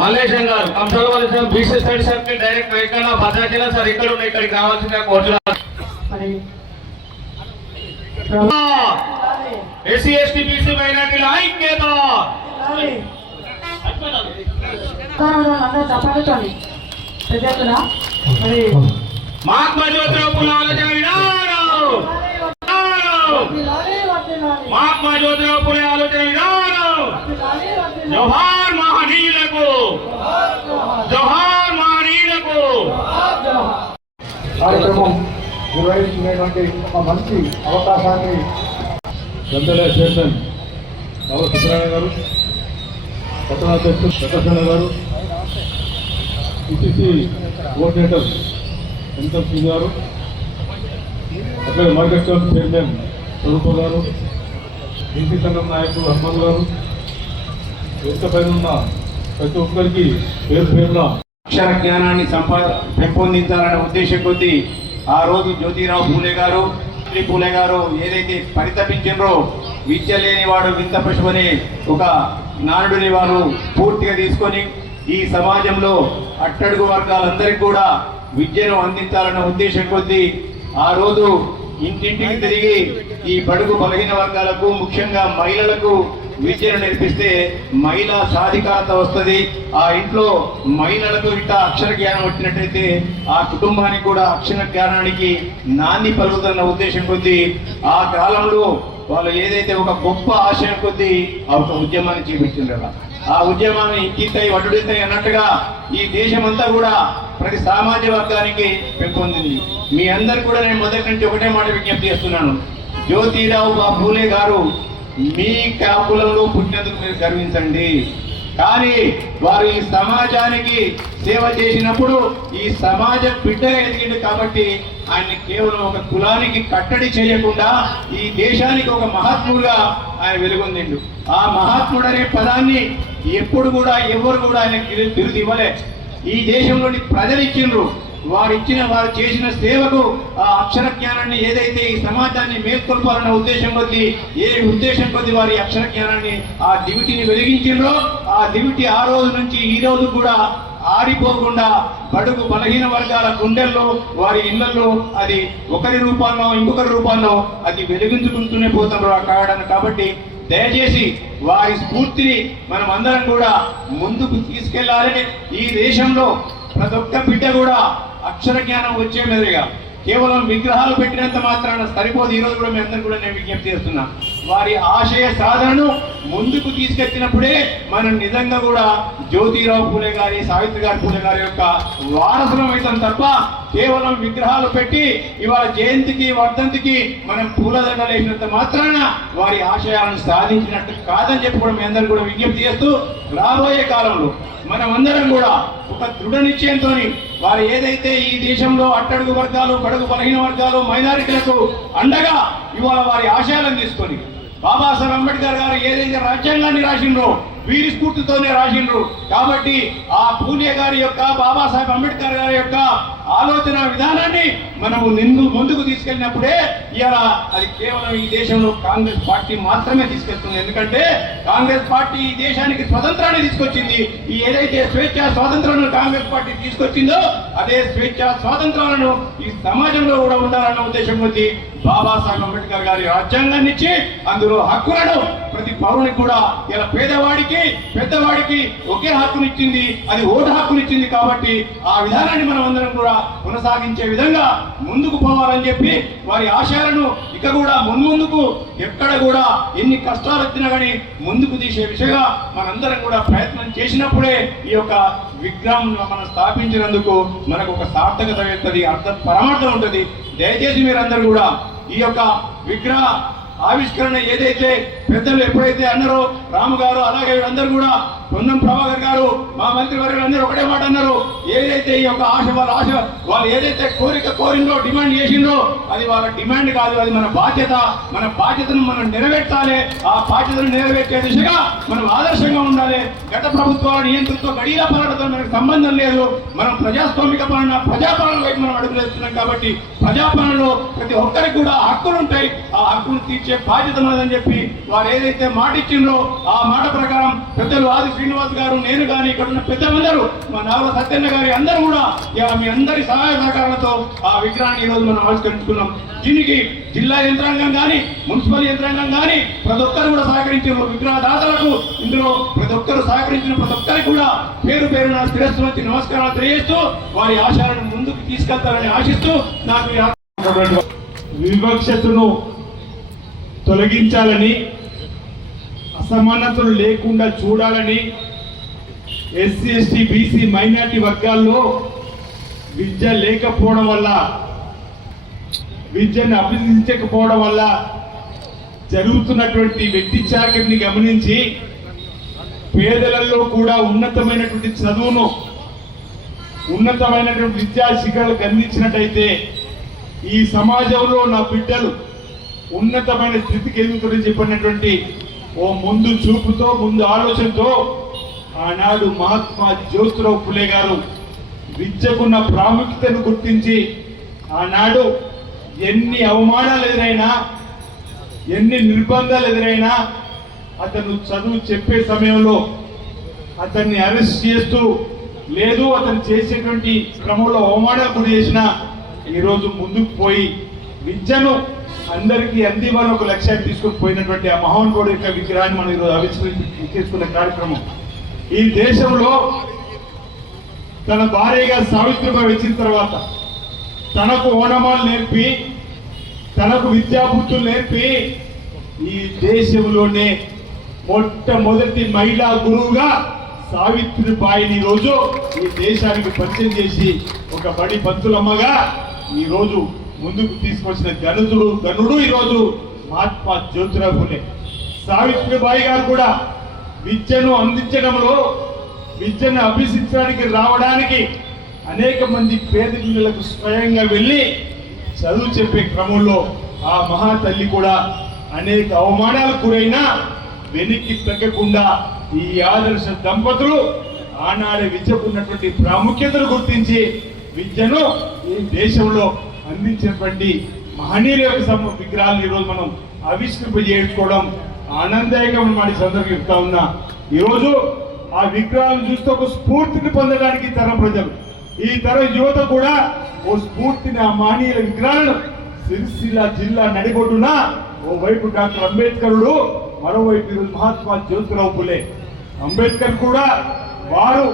మల్లేశం గారు కంసలవలసిన BC study circle director ఎక్కడ భద్రాచల సార్ ఇక్కడ ఉన్న ఇక్కడికి రావాల్సిన మరి. ఎస్సీ ఎస్టీ బీసీ మైనార్టీల ఐక్యత. మహాత్మా జ్యోతిరావు ఆలోచన విధానం విధానం. మహాత్మా జ్యోతిరావు పూలే ఆలోచన విధానం వర్ధిల్లాలి, జోహార్ మహనీయులకు జోహార్ మహనీయులకు కార్యక్రమం నిర్వహించుకునేటువంటి ఒక మంచి అవకాశాన్ని గంధల చైర్మన్ నవ సుబ్రహ్మణ్య గారు పట్టణాధ్యక్షుడు వెంకటరమణ గారు ఈసీసీ కోఆర్డినేటర్ వెంకట సింగ్ గారు అక్కడ మార్కెట్ చైర్మన్ రూప గారు బీసీ సంఘం నాయకుడు హనుమంత్ గారు వేదిక ఉన్న ప్రతి ఒక్కరికి పేరు పేరున అక్షర జ్ఞానాన్ని సంపా పెంపొందించాలనే ఉద్దేశం కొద్దీ ఆ రోజు జ్యోతిరావు పూలే గారు శ్రీ పూలే గారు ఏదైతే పరితపించారో విద్య లేనివాడు వింత పశువనే ఒక నానుడిని వారు పూర్తిగా తీసుకొని ఈ సమాజంలో అట్టడుగు వర్గాలందరికీ కూడా విద్యను అందించాలన్న ఉద్దేశం కొద్దీ ఆ రోజు ఇంటింటికి తిరిగి ఈ బడుగు బలహీన వర్గాలకు ముఖ్యంగా మహిళలకు విద్యను నేర్పిస్తే మహిళా సాధికారత వస్తుంది. ఆ ఇంట్లో మహిళలకు ఇట్లా అక్షర జ్ఞానం వచ్చినట్టయితే ఆ కుటుంబానికి కూడా అక్షర జ్ఞానానికి నాంది పలుకుతున్న ఉద్దేశం కొద్ది ఆ కాలంలో వాళ్ళు ఏదైతే ఒక గొప్ప ఆశయం కొద్ది ఆ ఒక ఉద్యమాన్ని చూపించారు ఆ ఉద్యమాన్ని ఇంకింతై వడ్డుతాయి అన్నట్టుగా ఈ దేశమంతా కూడా ప్రతి సామాజిక వర్గానికి పెంపొందింది. మీ అందరు కూడా నేను మొదటి నుంచి ఒకటే మాట విజ్ఞప్తి చేస్తున్నాను. జ్యోతిరావు బాబులే గారు మీ కాపులంలో పుట్టినందుకు మీరు గర్వించండి. కానీ వారు ఈ సమాజానికి సేవ చేసినప్పుడు ఈ సమాజ బిడ్డగా ఎదిగింది కాబట్టి ఆయన కేవలం ఒక కులానికి కట్టడి చేయకుండా ఈ దేశానికి ఒక మహాత్ముడుగా ఆయన వెలుగొందిండు. ఆ మహాత్ముడు అనే పదాన్ని ఎప్పుడు కూడా ఎవరు కూడా ఆయన బిరుదు ఇవ్వలే ఈ దేశంలోని ప్రజలు ఇచ్చిండ్రు వారు ఇచ్చిన వారు చేసిన సేవకు ఆ అక్షర జ్ఞానాన్ని ఏదైతే ఈ సమాజాన్ని మేల్కొల్పాలన్న ఉద్దేశం కొద్ది ఏ ఉద్దేశం కొద్ది వారి అక్షర జ్ఞానాన్ని ఆ దివిటిని వెలిగించిండ్రో ఆ దివిటి ఆ రోజు నుంచి ఈ రోజు కూడా ఆరిపోకుండా బడుగు బలహీన వర్గాల గుండెల్లో వారి ఇళ్ళలో అది ఒకరి రూపాల్లో ఇంకొకరి రూపాల్లో అది వెలిగించుకుంటూనే పోతున్నారు కావడానికి కాబట్టి దయచేసి వారి స్ఫూర్తిని మనం అందరం కూడా ముందుకు తీసుకెళ్ళాలని ఈ దేశంలో ప్రతి ఒక్క బిడ్డ కూడా అక్షర జ్ఞానం వచ్చే మీదుగా కేవలం విగ్రహాలు పెట్టినంత మాత్రాన సరిపోదు. ఈ రోజు కూడా మీ అందరూ కూడా నేను విజ్ఞప్తి చేస్తున్నా. వారి ఆశయ సాధనను ముందుకు తీసుకెళ్చినప్పుడే మనం నిజంగా కూడా జ్యోతిరావు పూలే గారి సావిత్రి గారి పూలే గారి యొక్క వారసులం అవుతాం తప్ప కేవలం విగ్రహాలు పెట్టి ఇవాళ జయంతికి వర్ధంతికి మనం పూలదండలు వేసినంత మాత్రాన వారి ఆశయాలను సాధించినట్టు కాదని చెప్పి కూడా మీ అందరూ కూడా విజ్ఞప్తి చేస్తూ రాబోయే కాలంలో మనం అందరం కూడా ఒక దృఢ నిశ్చయంతో వారు ఏదైతే ఈ దేశంలో అట్టడుగు వర్గాలు కడుగు బలహీన వర్గాలు మైనారిటీలకు అండగా ఇవాళ వారి ఆశయాలను తీసుకొని బాబాసాహెబ్ అంబేద్కర్ గారు ఏదైతే రాజ్యాంగాన్ని రాసిండ్రో వీరి స్ఫూర్తితోనే రాసిండ్రు. కాబట్టి ఆ పూణ్య గారి యొక్క బాబాసాహెబ్ అంబేద్కర్ గారి యొక్క ఆలోచన విధానాన్ని మనము నిన్ను ముందుకు తీసుకెళ్ళినప్పుడే ఇలా అది కేవలం ఈ దేశంలో కాంగ్రెస్ పార్టీ మాత్రమే తీసుకెళ్తుంది. ఎందుకంటే కాంగ్రెస్ పార్టీ ఈ దేశానికి స్వతంత్రాన్ని తీసుకొచ్చింది. ఈ ఏదైతే స్వేచ్ఛ స్వాతంత్రాలను కాంగ్రెస్ పార్టీ తీసుకొచ్చిందో అదే స్వేచ్ఛ స్వాతంత్రాలను ఈ సమాజంలో కూడా ఉండాలన్న ఉద్దేశం ఉంది. బాబాసాహెబ్ అంబేద్కర్ గారి రాజ్యాంగాన్ని ఇచ్చి అందులో హక్కులను ప్రతి పౌరునికి కూడా ఇలా పేదవాడికి పెద్దవాడికి ఒకే హక్కునిచ్చింది. అది ఓటు హక్కునిచ్చింది కాబట్టి ఆ విధానాన్ని మనం అందరం కూడా కొనసాగించే విధంగా ముందుకు పోవాలని చెప్పి వారి ఆశయాలను ఇక కూడా ముందు ముందుకు ఎక్కడ కూడా ఎన్ని కష్టాలు వచ్చినా కానీ ముందుకు తీసే విషయంగా మనందరం కూడా ప్రయత్నం చేసినప్పుడే ఈ యొక్క విగ్రహం మనం స్థాపించినందుకు మనకు ఒక సార్థకత ఉంటుంది అర్థం పరమార్థం ఉంటుంది. దయచేసి మీరందరూ కూడా ఈ యొక్క విగ్రహ ఆవిష్కరణ ఏదైతే పెద్దలు ఎప్పుడైతే అన్నారో రాము గారు అలాగే వీళ్ళందరూ కూడా పొన్నం ప్రభాకర్ గారు మా మంత్రి వర్యులు అందరూ ఒకటే మాట అన్నారు. ఏదైతే ఈ యొక్క ఆశ వాళ్ళ ఆశ వాళ్ళు ఏదైతే కోరిక కోరిందో డిమాండ్ చేసిందో అది వాళ్ళ డిమాండ్ కాదు అది మన బాధ్యత. మన బాధ్యతను మనం నెరవేర్చాలి. ఆ బాధ్యతను నెరవేర్చే దిశగా మనం ఆదర్శంగా ఉండాలి. గత ప్రభుత్వాల నియంత్రణతో గడియల పాలనతో మనకు సంబంధం లేదు. మనం ప్రజాస్వామిక పాలన ప్రజాపాలన వైపు మనం అడుగులేస్తున్నాం కాబట్టి ప్రజాపాలనలో ప్రతి ఒక్కరికి కూడా హక్కులు ఉంటాయి. ఆ హక్కులు తీర్చే బాధ్యత మనదని చెప్పి వారు ఏదైతే మాట ఇచ్చిండ్రో ఆ మాట ప్రకారం పెద్దలు ఆది శ్రీనివాస్ గారు నేను కానీ ఇక్కడ ఉన్న పెద్దలందరూ మా నావల సత్యన్న గారి అందరూ కూడా మీ అందరి సహాయ సహకారాలతో ఆ విగ్రహాన్ని ఈరోజు మనం ఆవిష్కరించుకున్నాం. దీనికి జిల్లా యంత్రాంగం కానీ మున్సిపల్ యంత్రాంగం కానీ ప్రతి ఒక్కరు కూడా సహకరించారు విగ్రహదాతలకు ఇందులో ప్రతి ఒక్కరు సహకరించిన ప్రతి ఒక్కరికి కూడా పేరు పేరున శిరస్సు వచ్చి నమస్కారాలు తెలియజేస్తూ వారి ఆశయాలను ముందుకు తీసుకెళ్తారని ఆశిస్తూ నాకు వివక్షతను తొలగించాలని అసమానతలు లేకుండా చూడాలని ఎస్సీ ఎస్టీ బీసీ మైనార్టీ వర్గాల్లో విద్య లేకపోవడం వల్ల విద్యను అభినందించకపోవడం వల్ల జరుగుతున్నటువంటి వ్యక్తి చాకరిని గమనించి పేదలలో కూడా ఉన్నతమైనటువంటి చదువును ఉన్నతమైనటువంటి విద్యా శిఖరాలకు అందించినట్టయితే ఈ సమాజంలో నా బిడ్డలు ఉన్నతమైన స్థితికి ఎదుగుతుందని చెప్పినటువంటి ఓ ముందు చూపుతో ముందు ఆలోచనతో ఆనాడు మహాత్మా జ్యోతిరావు పులే గారు విద్యకున్న ప్రాముఖ్యతను గుర్తించి ఆనాడు ఎన్ని అవమానాలు ఎదురైనా ఎన్ని నిర్బంధాలు ఎదురైనా అతను చదువు చెప్పే సమయంలో అతన్ని అరెస్ట్ చేస్తూ లేదు అతను చేసేటువంటి క్రమంలో అవమానాలు గురి చేసిన ఈరోజు ముందుకు పోయి విద్యను అందరికీ అందివ్వాలని ఒక లక్ష్యాన్ని తీసుకొని పోయినటువంటి ఆ మహానుభావుడు యొక్క విగ్రహాన్ని మనం ఈరోజు ఆవిష్కరించుకునే కార్యక్రమం. ఈ దేశంలో తన భార్యగా సావిత్రిబాయి వచ్చిన తర్వాత తనకు ఓనమాలు నేర్పి తనకు విద్యాబుద్ధులు నేర్పి ఈ దేశంలోనే మొట్టమొదటి మహిళా గురువుగా సావిత్రిబాయిని రోజు ఈ దేశానికి పరిచయం చేసి ఒక బడి పంతులమ్మగా ఈ రోజు ముందుకు తీసుకొచ్చిన గణుతుడు గనుడు ఈరోజు మహాత్మా జ్యోతిరావు ఫులే సావిత్రిబాయి గారు కూడా విద్యను అందించడంలో విద్యను అభ్యసించడానికి రావడానికి అనేక మంది పేద పిల్లలకు స్వయంగా వెళ్ళి చదువు చెప్పే క్రమంలో ఆ మహా తల్లి కూడా అనేక అవమానాలకు గురైనా వెనక్కి తగ్గకుండా ఈ ఆదర్శ దంపతులు ఆనాడే విద్యకున్నటువంటి ప్రాముఖ్యతను గుర్తించి విద్యను ఈ దేశంలో అందించినటువంటి మహనీయుల యొక్క సమ విగ్రహాలను ఈరోజు మనం ఆవిష్కరింపజేసుకోవడం ఆనందదాయకమైన మాట ఈ సందర్భంగా చెప్తా ఉన్నా. ఈరోజు ఆ విగ్రహాలను చూస్తే ఒక స్ఫూర్తిని పొందడానికి తరం ప్రజలు. ఈ తరం యువత కూడా ఓ స్ఫూర్తిని ఆ మహనీయుల విగ్రహాలను సిరిసిల్ల జిల్లా నడిగొడ్డున ఓవైపు డాక్టర్ అంబేద్కరుడు మరోవైపు ఈరోజు మహాత్మా జ్యోతిరావు పులే. అంబేద్కర్ కూడా వారు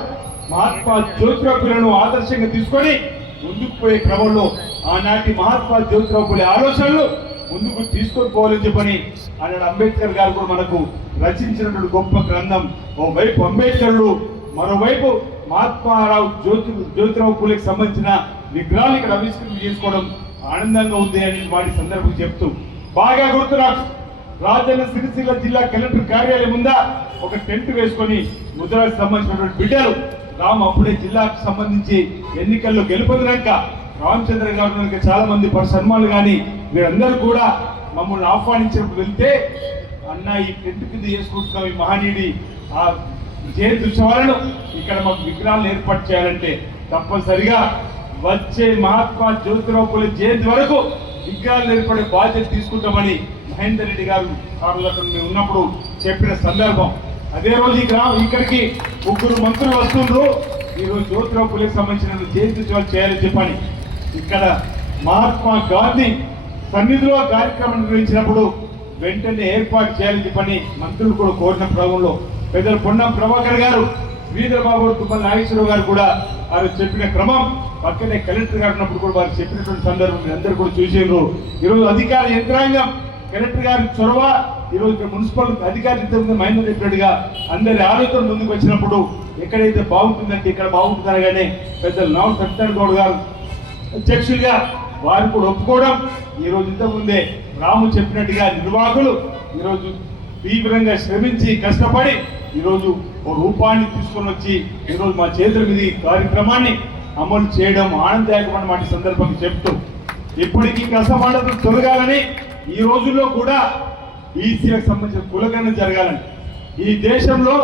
మహాత్మా జ్యోతిరావు పులను ఆదర్శంగా తీసుకొని ముందుకు పోయే క్రమంలో ఆనాటి మహాత్మా జ్యోతిరావు పూలే ఆలోచనలు ముందుకు తీసుకొని పోవాలని చెప్పని ఆయన అంబేద్కర్ గారు కూడా మనకు రచించినటువంటి గొప్ప గ్రంథం. ఓవైపు అంబేద్కరుడు మరోవైపు మహాత్మారావు జ్యోతి జ్యోతిరావు పూలేకి సంబంధించిన విగ్రహాలు ఇక్కడ ఆవిష్కరణ చేసుకోవడం ఆనందంగా ఉంది అని వాటి సందర్భం చెప్తూ. బాగా గుర్తు నాకు. రాజన్న సిరిసిల్ల జిల్లా కలెక్టర్ కార్యాలయం ముందా ఒక టెంట్ వేసుకొని ముద్రాకు సంబంధించినటువంటి బిడ్డలు. రామ్ అప్పుడే జిల్లాకు సంబంధించి ఎన్నికల్లో గెలుపొందినాక రామచంద్ర గారు చాలా మంది సన్మానులు కానీ మీరందరూ కూడా మమ్మల్ని ఆహ్వానించినప్పుడు వెళ్తే అన్న ఈ టెంట్ కింద చేసుకుంటున్నాం ఈ మహనీయుడి ఆ జయంతి ఉత్సవాలను ఇక్కడ మాకు విగ్రహాలను ఏర్పాటు చేయాలంటే తప్పనిసరిగా వచ్చే మహాత్మా జ్యోతిరావు పూలే జయంతి వరకు విగ్రహాలు ఏర్పడే బాధ్యత తీసుకుంటామని మహేందర్ రెడ్డి గారు ఆ మేము ఉన్నప్పుడు చెప్పిన సందర్భం. అదే రోజు ఈ గ్రామం ఇక్కడికి ముగ్గురు మంత్రులు వస్తుండ్రు. ఈరోజు జ్యోతిరావు పూలేకి సంబంధించిన జయంతి ఉత్సవాలు చేయాలని చెప్పని ఇక్కడ మహాత్మా గాంధీ సన్నిధిలో కార్యక్రమం నిర్వహించినప్పుడు వెంటనే ఏర్పాటు చేయాలని పని మంత్రులు కూడా కోరిన క్రమంలో. పెద్దలు పొన్నం ప్రభాకర్ గారు శ్రీధర్ బాబు తుమ్మల నాగేశ్వరరావు గారు కూడా వారు చెప్పిన క్రమం పక్కనే కలెక్టర్ గారు ఉన్నప్పుడు కూడా వారు చెప్పినటువంటి సందర్భం మీరు అందరూ కూడా చూసేరు ఈరోజు అధికార యంత్రాంగం కలెక్టర్ గారి చొరవ ఈరోజు ఇక్కడ మున్సిపల్ అధికారి ఇంతకుముందు మహేందర్ చెప్పినట్టుగా అందరి ఆలోచన ముందుకు వచ్చినప్పుడు ఎక్కడైతే బాగుంటుందంటే ఇక్కడ బాగుంటుంది అనగానే పెద్దలు నావు సత్యనారాయణ గౌడ్ గారు అధ్యక్షులుగా వారు కూడా ఒప్పుకోవడం ఈ రోజు ఇంతకుముందే రాము చెప్పినట్టుగా నిర్వాహకులు ఈరోజు తీవ్రంగా శ్రమించి కష్టపడి ఈరోజు ఓ రూపాన్ని తీసుకొని వచ్చి ఈరోజు మా చేతుల మీద ఈ కార్యక్రమాన్ని అమలు చేయడం ఆనందదాయకమైన మాట సందర్భంగా చెప్తూ ఇప్పటికీ కష్టపడదు తొలగాలని ఈ రోజుల్లో కూడా ఈసీలకు సంబంధించిన కులగణన జరగాలని. ఈ దేశంలో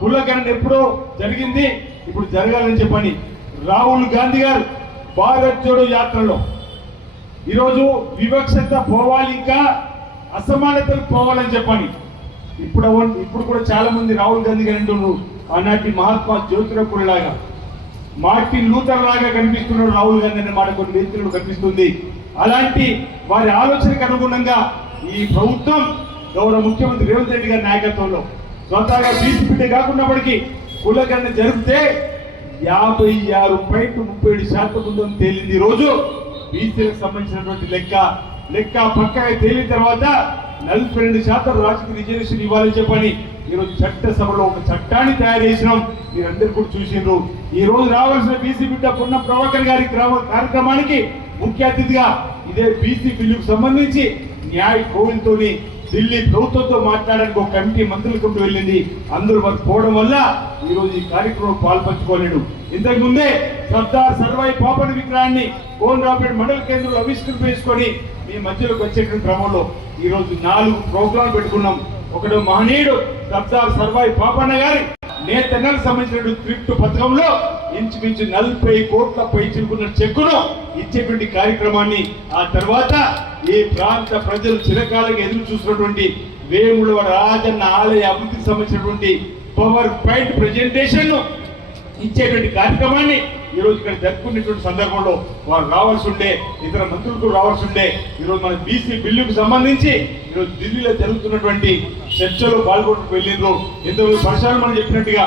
కులగణన ఎప్పుడో జరిగింది ఇప్పుడు జరగాలని చెప్పని రాహుల్ గాంధీ గారు భారత్ జోడో యాత్రలో. ఈరోజు వివక్షత పోవాలి ఇంకా అసమానతలు పోవాలని చెప్పని. ఇప్పుడు ఇప్పుడు కూడా చాలా మంది రాహుల్ గాంధీ గారు ఆనాటి మహాత్మా జ్యోతిరపుడు లాగా మార్టిన్ లూథర్ లాగా కనిపిస్తున్నాడు రాహుల్ గాంధీ అనే మాట కొన్ని వ్యక్తులు కనిపిస్తుంది. అలాంటి వారి ఆలోచనకు అనుగుణంగా ఈ ప్రభుత్వం గౌరవ ముఖ్యమంత్రి రేవంత్ రెడ్డి గారి నాయకత్వంలో స్వతహాగా బీసీ కాకున్నప్పటికీ కులగన్న జరిగితే యాభై ఆరు పాయింట్ ముప్పై ఏడు శాతం ఉందని తేలింది. రోజు బీసీలకు సంబంధించినటువంటి లెక్క లెక్క పక్కగా తేలిన తర్వాత నలభై రెండు శాతం రాజకీయ రిజర్వేషన్ ఇవ్వాలని చెప్పని ఈరోజు చట్ట చట్టసభలో ఒక చట్టాన్ని తయారు చేసినాం. మీరందరూ కూడా చూసిండ్రు. ఈ రోజు రావాల్సిన బీసీ బిడ్డ పున్న ప్రభాకర్ గారి కార్యక్రమానికి ముఖ్య అతిథిగా ఇదే బీసీ బిల్లుకు సంబంధించి న్యాయ కోవిల్తోని ఢిల్లీ ప్రభుత్వంతో మాట్లాడడానికి ఒక కమిటీ మంత్రులకుంటూ వెళ్ళింది. అందరూ మాకు పోవడం వల్ల ఈరోజు ఈ కార్యక్రమం పాల్పంచుకోలేడు ఇంతకు ముందే సర్దార్ సర్వాయి పాపన విగ్రహాన్ని కోనరాపేట మండల కేంద్రంలో ఆవిష్కరణ చేసుకొని మీ మధ్యలోకి వచ్చేటువంటి క్రమంలో ఈరోజు నాలుగు ప్రోగ్రాం పెట్టుకున్నాం. ఒకడు మహనీయుడు సర్దార్ సర్వాయి పాపన్న గారి. నేతన్నకు సంబంధించిన క్రిప్ట్ పథకంలో ఇంచుమించు నలభై కోట్ల పై చిరుకున్న చెక్కును ఇచ్చేటువంటి కార్యక్రమాన్ని ఆ తర్వాత ఈ ప్రాంత ప్రజలు చిరకాలంగా ఎదురు చూసినటువంటి వేముల రాజన్న ఆలయ అభివృద్ధికి సంబంధించినటువంటి పవర్ పాయింట్ ప్రెజెంటేషన్ ఇచ్చేటువంటి కార్యక్రమాన్ని ఈరోజు ఇక్కడ జరుపుకునేటువంటి సందర్భంలో వారు రావాల్సి ఉండే ఇతర మంత్రులకు రావాల్సి ఉండే ఈరోజు మన బీసీ బిల్లుకు సంబంధించి ఈరోజు ఢిల్లీలో జరుగుతున్నటువంటి చర్చలో పాల్గొనడానికి వెళ్ళిండ్రు. ఎంతమంది పరిసరాలు మనం చెప్పినట్టుగా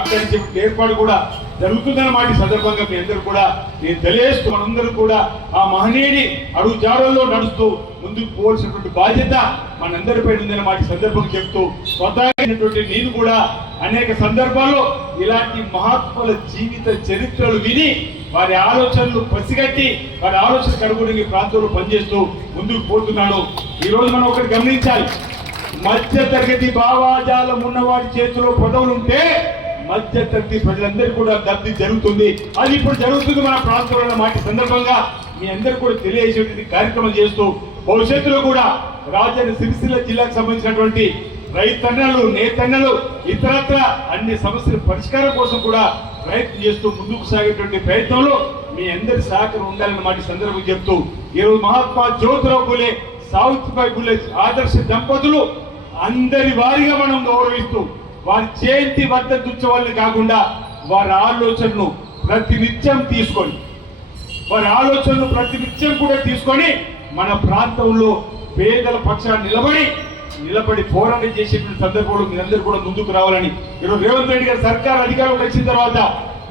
ఏర్పాటు కూడా జరుగుతుందన్నమాట ఈ సందర్భంగా మీ అందరూ కూడా నేను తెలియజేస్తూ మనందరూ కూడా ఆ మహనీయుని అడుగు జాడల్లో నడుస్తూ ముందుకు పోవాల్సినటువంటి బాధ్యత మనందరిపై ఉందన్నమాట ఈ సందర్భంగా చెప్తూ స్వతహాటువంటి నేను కూడా అనేక సందర్భాల్లో ఇలాంటి మహాత్ముల జీవిత చరిత్రలు విని వారి ఆలోచనలు పసిగట్టి వారి ఆలోచనకు అనుగుణంగా ప్రాంతంలో పనిచేస్తూ ముందుకు పోతున్నాను. ఈ రోజు మనం ఒకటి గమనించాలి. మధ్య తరగతి భావాజాలం ఉన్నవాడి చేతిలో పదవులు ఉంటే మధ్య తరగతి ప్రజలందరికీ కూడా లబ్ధి జరుగుతుంది. అది ఇప్పుడు జరుగుతుంది మన ప్రాంతంలో మాటి మాట సందర్భంగా మీ అందరూ కూడా తెలియజేసేటువంటి కార్యక్రమం చేస్తూ భవిష్యత్తులో కూడా రాజధాని సిరిసిల్ల జిల్లాకు సంబంధించినటువంటి రైతన్నలు నేతన్నలు ఇతరత్ర అన్ని సమస్యల పరిష్కారం కోసం కూడా ప్రయత్నం చేస్తూ ముందుకు సాగేటువంటి ప్రయత్నంలో మీ అందరి సహకారం ఉండాలన్న మాట సందర్భం చెప్తూ ఈరోజు మహాత్మా జ్యోతిరావు పులే సావిత్రిబాయి పులే ఆదర్శ దంపతులు అందరి వారిగా మనం గౌరవిస్తూ వారి చేతి వద్ద ఉత్సవాల్ని కాకుండా వారి ఆలోచనను ప్రతినిత్యం తీసుకొని వారి ఆలోచనను ప్రతినిత్యం కూడా తీసుకొని మన ప్రాంతంలో పేదల పక్షాన్ని నిలబడి నిలబడి పోరాటం చేసేటువంటి సందర్భంలో మీరందరూ కూడా ముందుకు రావాలని ఈరోజు రేవంత్ రెడ్డి గారు సర్కార్ అధికారంలోకి వచ్చిన తర్వాత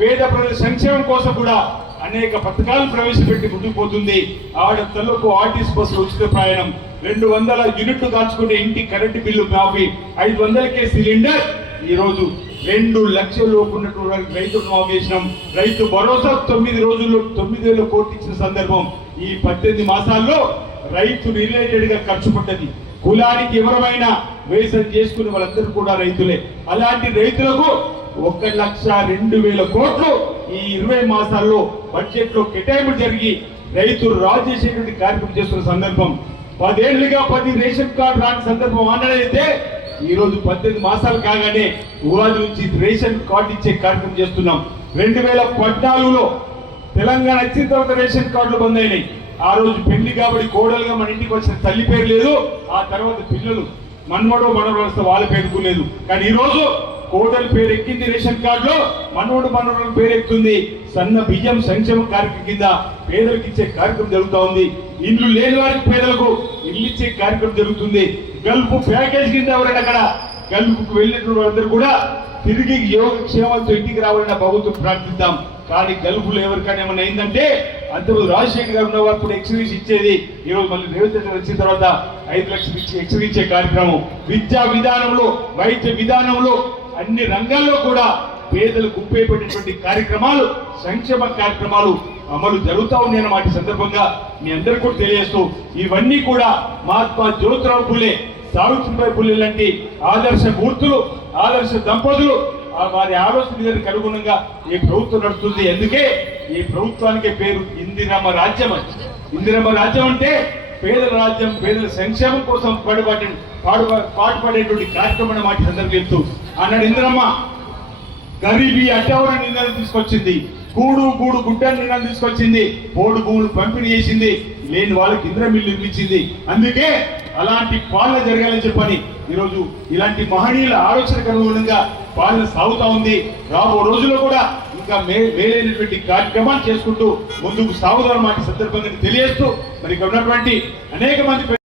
పేద ప్రజల సంక్షేమం కోసం కూడా అనేక పథకాలు ప్రవేశపెట్టి ముందుకు పోతుంది. ఆడ తల్లకు ఆర్టీస్ బస్సులు ఉచిత ప్రయాణం రెండు వందల యూనిట్లు దాచుకునే ఇంటి కరెంటు బిల్లు మాఫీ ఐదు వందలకే సిలిండర్ ఈరోజు రెండు లక్షల లోపు ఉన్నటువంటి రైతులు సమావేశం రైతు భరోసా తొమ్మిది రోజుల్లో తొమ్మిది వేల కోట్లు ఇచ్చిన సందర్భం ఈ పద్దెనిమిది మాసాల్లో రైతు రిలేటెడ్గా ఖర్చు పడ్డది కులానికి ఎవరమైనా వేసం చేసుకునే వాళ్ళందరూ కూడా రైతులే. అలాంటి రైతులకు ఒక లక్ష రెండు వేల కోట్లు ఈ ఇరవై మాసాల్లో బడ్జెట్లో కేటాయింపు జరిగి రైతు రాజేసేటువంటి కార్యక్రమం చేస్తున్న సందర్భం. పదేళ్ళుగా పది రేషన్ కార్డు రాని సందర్భం ఆనడైతే ఈరోజు పద్దెనిమిది మాసాలు కాగానే ఉగాది నుంచి రేషన్ కార్డు ఇచ్చే కార్యక్రమం చేస్తున్నాం. రెండు వేల పద్నాలుగులో తెలంగాణ వచ్చిన తర్వాత రేషన్ కార్డులు బంద్ అయినాయి ఆ రోజు పెళ్ళి కాబట్టి కోడలుగా మన ఇంటికి వచ్చిన తల్లి పేరు లేదు. ఆ తర్వాత పిల్లలు మన్మడో మనవడు వస్తే వాళ్ళ పేరు లేదు. కానీ ఈరోజు కోడలు కోడలి పేరు ఎక్కింది రేషన్ కార్డులో మనవడు మనవడు పేరు ఎక్కుతుంది. సన్న బియ్యం సంక్షేమ కార్యక్రమం కింద పేదలకు ఇచ్చే కార్యక్రమం జరుగుతూ ఉంది ఇల్లు లేని వారికి పేదలకు ఇల్లు ఇచ్చే కార్యక్రమం జరుగుతుంది. గల్ఫ్ ప్యాకేజ్ కింద ఎవరైనా అక్కడ గల్ఫ్కు వెళ్ళినటువంటి అందరూ కూడా తిరిగి యోగక్షేమంతో ఇంటికి రావాలని ప్రభుత్వం ప్రార్థిద్దాం. కానీ గల్ఫ్లో ఎవరికైనా ఏమైనా అయిందంటే అంతకు రాజశేఖర్ గారు ఉన్నవారు కూడా ఎక్స్రేస్ ఇచ్చేది. ఈ రోజు మళ్ళీ రేవంత్ రెడ్డి వచ్చిన తర్వాత ఐదు లక్షలు ఇచ్చి ఎక్స్రే ఇచ్చే కార్యక్రమం. విద్యా విధానంలో వైద్య విధానంలో అన్ని రంగాల్లో కూడా పేదలకు ఉపయోగపడేటువంటి కార్యక్రమాలు సంక్షేమ కార్యక్రమాలు అమలు జరుగుతా ఉన్నాయి అన్నమాట సందర్భంగా మీ అందరికీ కూడా తెలియజేస్తూ ఇవన్నీ కూడా మహాత్మా జ్యోతిరావు పుల్లే సావిత్రిబాయి పుల్లె లాంటి ఆదర్శ మూర్తులు ఆదర్శ దంపతులు ఆ వారి ఆలోచన అనుగుణంగా ఈ ప్రభుత్వం నడుస్తుంది. ఎందుకే? ఈ ప్రభుత్వానికి పేరు ఇందిరమ్మ రాజ్యం అని. ఇందిరమ్మ రాజ్యం అంటే పేదల రాజ్యం పేదల సంక్షేమం కోసం పాటుపడే పాడు పాటుపడేటువంటి కార్యక్రమం మాట సందర్భం చెప్తూ అన్నాడు ఇందిరమ్మ గరీబీ అట్టవర నిందలు తీసుకొచ్చింది. కూడు గూడు గుడ్డ నిందలు తీసుకొచ్చింది. పోడు భూములు పంపిణీ చేసింది. లేని వాళ్ళకి ఇంద్ర మిల్లు అందుకే అలాంటి పాలన జరగాలని చెప్పని ఈరోజు ఇలాంటి మహనీయుల ఆలోచనకు అనుగుణంగా పాలన సాగుతా ఉంది. రాబో రోజుల్లో కూడా ఇంకా మే మేలైనటువంటి కార్యక్రమాలు చేసుకుంటూ ముందుకు సాగుదాం మాట సందర్భంగా తెలియజేస్తూ మరి ఇక్కడ ఉన్నటువంటి అనేక మంది